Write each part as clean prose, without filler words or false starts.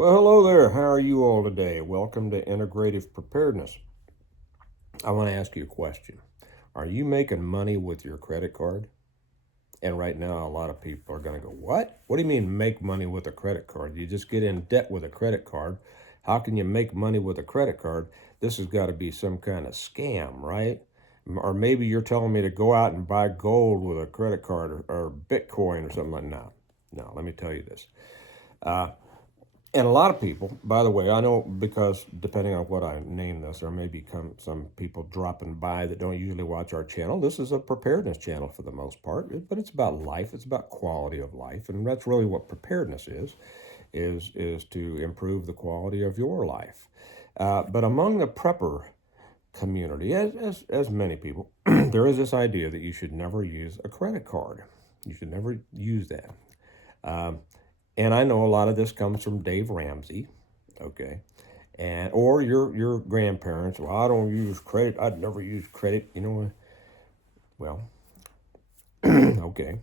Well, hello there. How are you all today? Welcome to Integrative Preparedness. I want to ask you a question. Are you making money with your credit card? And right now, a lot of people are going to go, What? What do you mean make money with a credit card? You just get in debt with a credit card. How can you make money with a credit card? This has got to be some kind of scam, right? Or maybe you're telling me to go out and buy gold with a credit card or Bitcoin or something like that. No, no, let me tell you this. And a lot of people, by the way, I know because depending on what I name this, there may become some people dropping by that don't usually watch our channel. This is a preparedness channel for the most part, but it's about life. It's about quality of life, and that's really what preparedness is to improve the quality of your life. But among the prepper community, as many people, there is this idea that you should never use a credit card. You should never use that. And I know a lot of this comes from Dave Ramsey, okay, and or your grandparents. Well, I don't use credit. I'd never use credit. You know, well, okay.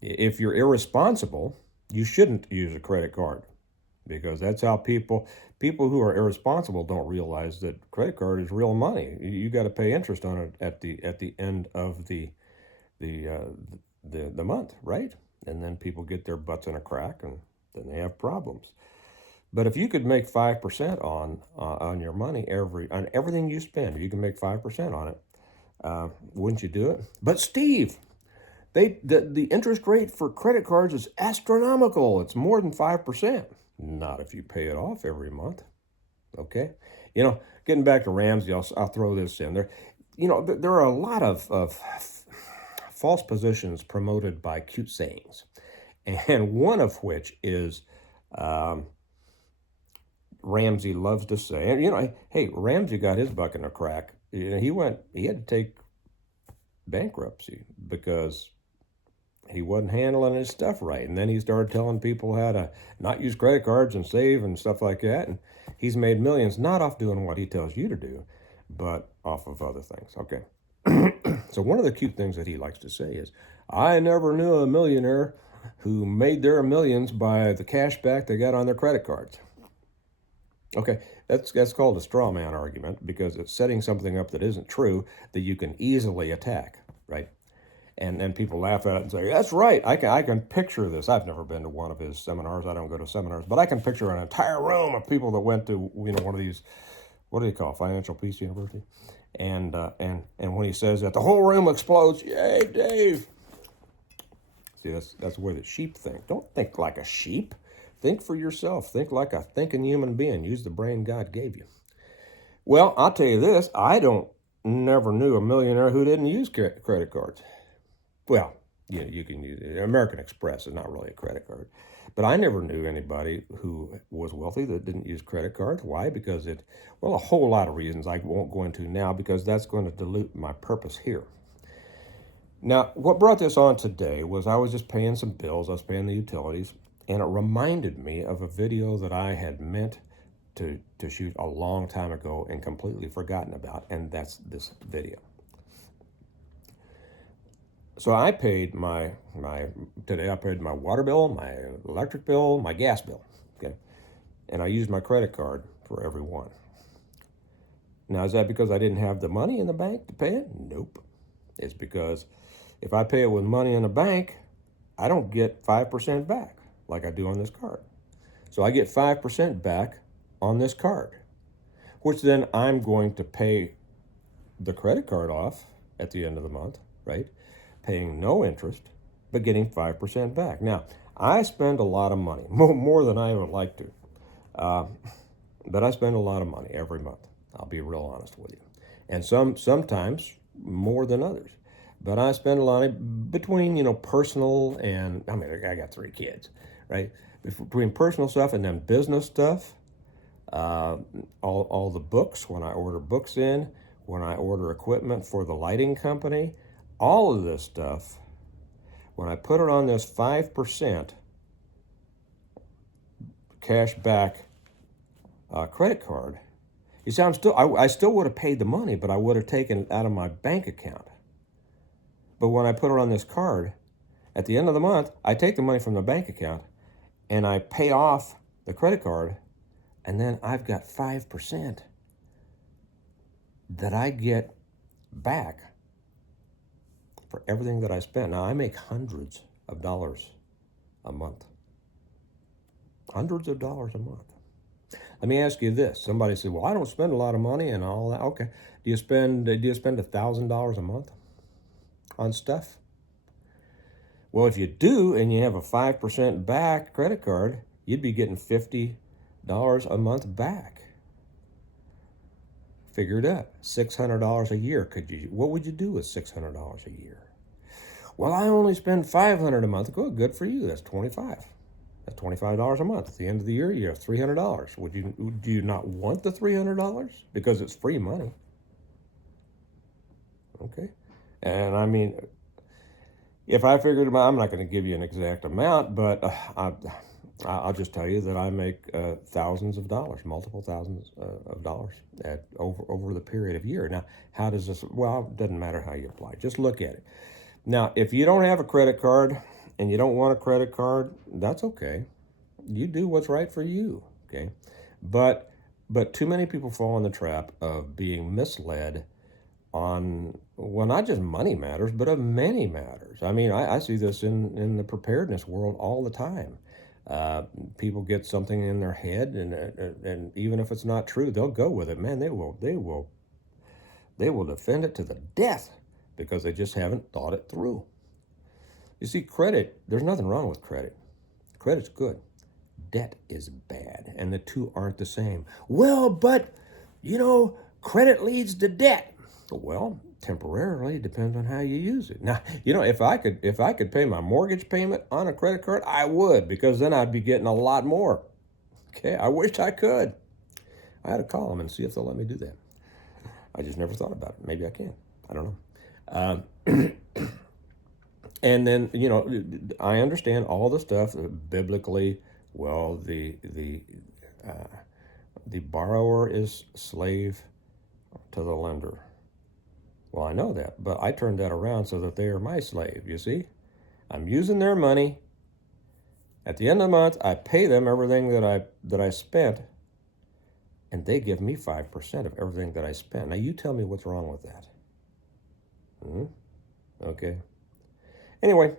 If you're irresponsible, you shouldn't use a credit card because that's how people who are irresponsible don't realize that credit card is real money. You got to pay interest on it at the end of the uh, the month, right? And then people get their butts in a crack, and then they have problems. But if you could make 5% on your money on everything you spend, you can make 5% on it. Wouldn't you do it? But Steve, the interest rate for credit cards is astronomical. It's more than 5%. Not if you pay it off every month. Okay, getting back to Ramsey, I'll throw this in there. There are a lot of false positions promoted by cute sayings, and one of which is Ramsey loves to say, and hey, Ramsey got his buck in a crack. He had to take bankruptcy because he wasn't handling his stuff right, and then he started telling people how to not use credit cards and save and stuff like that, and he's made millions not off doing what he tells you to do, but off of other things. Okay. So one of the cute things that he likes to say is, I never knew a millionaire who made their millions by the cash back they got on their credit cards. Okay, that's called a straw man argument because it's setting something up that isn't true that you can easily attack, right? And then people laugh at it and say, that's right, I can picture this. I've never been to one of his seminars. I don't go to seminars, but I can picture an entire room of people that went to one of these, what do you call it, Financial Peace University? And when he says that, the whole room explodes. Yay, Dave! See, that's the way that sheep think. Don't think like a sheep. Think for yourself. Think like a thinking human being. Use the brain God gave you. Well, I'll tell you this. I never knew a millionaire who didn't use credit cards. Well, you can use it. American Express is not really a credit card. But I never knew anybody who was wealthy that didn't use credit cards. Why? Because a whole lot of reasons I won't go into now because that's going to dilute my purpose here. Now, what brought this on today was I was just paying some bills. I was paying the utilities, and it reminded me of a video that I had meant to shoot a long time ago and completely forgotten about, and that's this video. So I paid today I paid my water bill, my electric bill, my gas bill, okay? And I used my credit card for every one. Now, is that because I didn't have the money in the bank to pay it? Nope. It's because if I pay it with money in the bank, I don't get 5% back like I do on this card. So I get 5% back on this card, which then I'm going to pay the credit card off at the end of the month, right? Paying no interest, but getting 5% back. Now, I spend a lot of money, more than I would like to, but I spend a lot of money every month. I'll be real honest with you. And sometimes more than others. But I spend a lot between, personal and, I got 3 kids, right? Between personal stuff and then business stuff, all the books, when I order books in, when I order equipment for the lighting company, all of this stuff, when I put it on this 5% cash back credit card, you see, I still would have paid the money, but I would have taken it out of my bank account. But when I put it on this card, at the end of the month, I take the money from the bank account and I pay off the credit card, and then I've got 5% that I get back for everything that I spent. Now, I make hundreds of dollars a month. Hundreds of dollars a month. Let me ask you this. Somebody said, well, I don't spend a lot of money and all that. Okay. Do you spend $1,000 a month on stuff? Well, if you do and you have a 5% back credit card, you'd be getting $50 a month back. Figure it out. $600 a year. What would you do with $600 a year? Well, I only spend $500 a month. Good for you. That's $25. That's $25 a month. At the end of the year, you have $300. Do you not want the $300? Because it's free money. Okay. And I mean, if I figured them out, I'm not going to give you an exact amount, but I'll just tell you that I make thousands of dollars, multiple thousands of dollars over the period of year. Now, how does this? Well, it doesn't matter how you apply. Just look at it. Now, if you don't have a credit card and you don't want a credit card, that's okay. You do what's right for you. Okay, but too many people fall in the trap of being misled on, well, not just money matters, but of many matters. I mean, I see this in the preparedness world all the time. People get something in their head, and even if it's not true, they'll go with it. Man, they will defend it to the death because they just haven't thought it through. You see, credit, there's nothing wrong with credit. Credit's good. Debt is bad, and the two aren't the same. Well, but, credit leads to debt. Well, temporarily, it depends on how you use it. Now, if I could pay my mortgage payment on a credit card, I would, because then I'd be getting a lot more. Okay, I wish I could. I had to call them and see if they'll let me do that. I just never thought about it. Maybe I can. I don't know. And then, I understand all the stuff biblically. Well, the borrower is slave to the lender. Well, I know that, but I turned that around so that they are my slave, you see? I'm using their money. At the end of the month, I pay them everything that I spent, and they give me 5% of everything that I spent. Now, you tell me what's wrong with that. Okay. Anyway,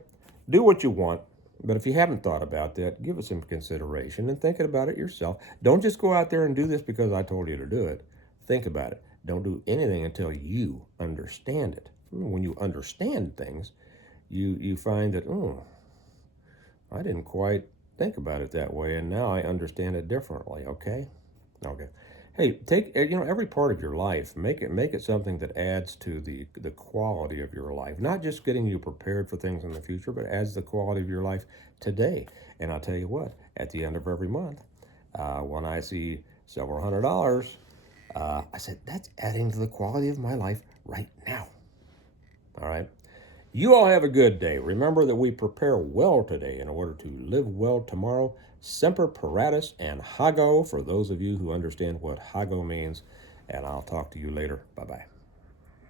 do what you want, but if you haven't thought about that, give it some consideration and think about it yourself. Don't just go out there and do this because I told you to do it. Think about it. Don't do anything until you understand it. When you understand things, you find that, I didn't quite think about it that way, and now I understand it differently, okay? Okay. Hey, take, every part of your life, make it something that adds to the quality of your life. Not just getting you prepared for things in the future, but adds the quality of your life today. And I'll tell you what, at the end of every month, when I see several $100s, I said, that's adding to the quality of my life right now. All right. You all have a good day. Remember that we prepare well today in order to live well tomorrow. Semper Paratus and Hago, for those of you who understand what Hago means. And I'll talk to you later. Bye-bye.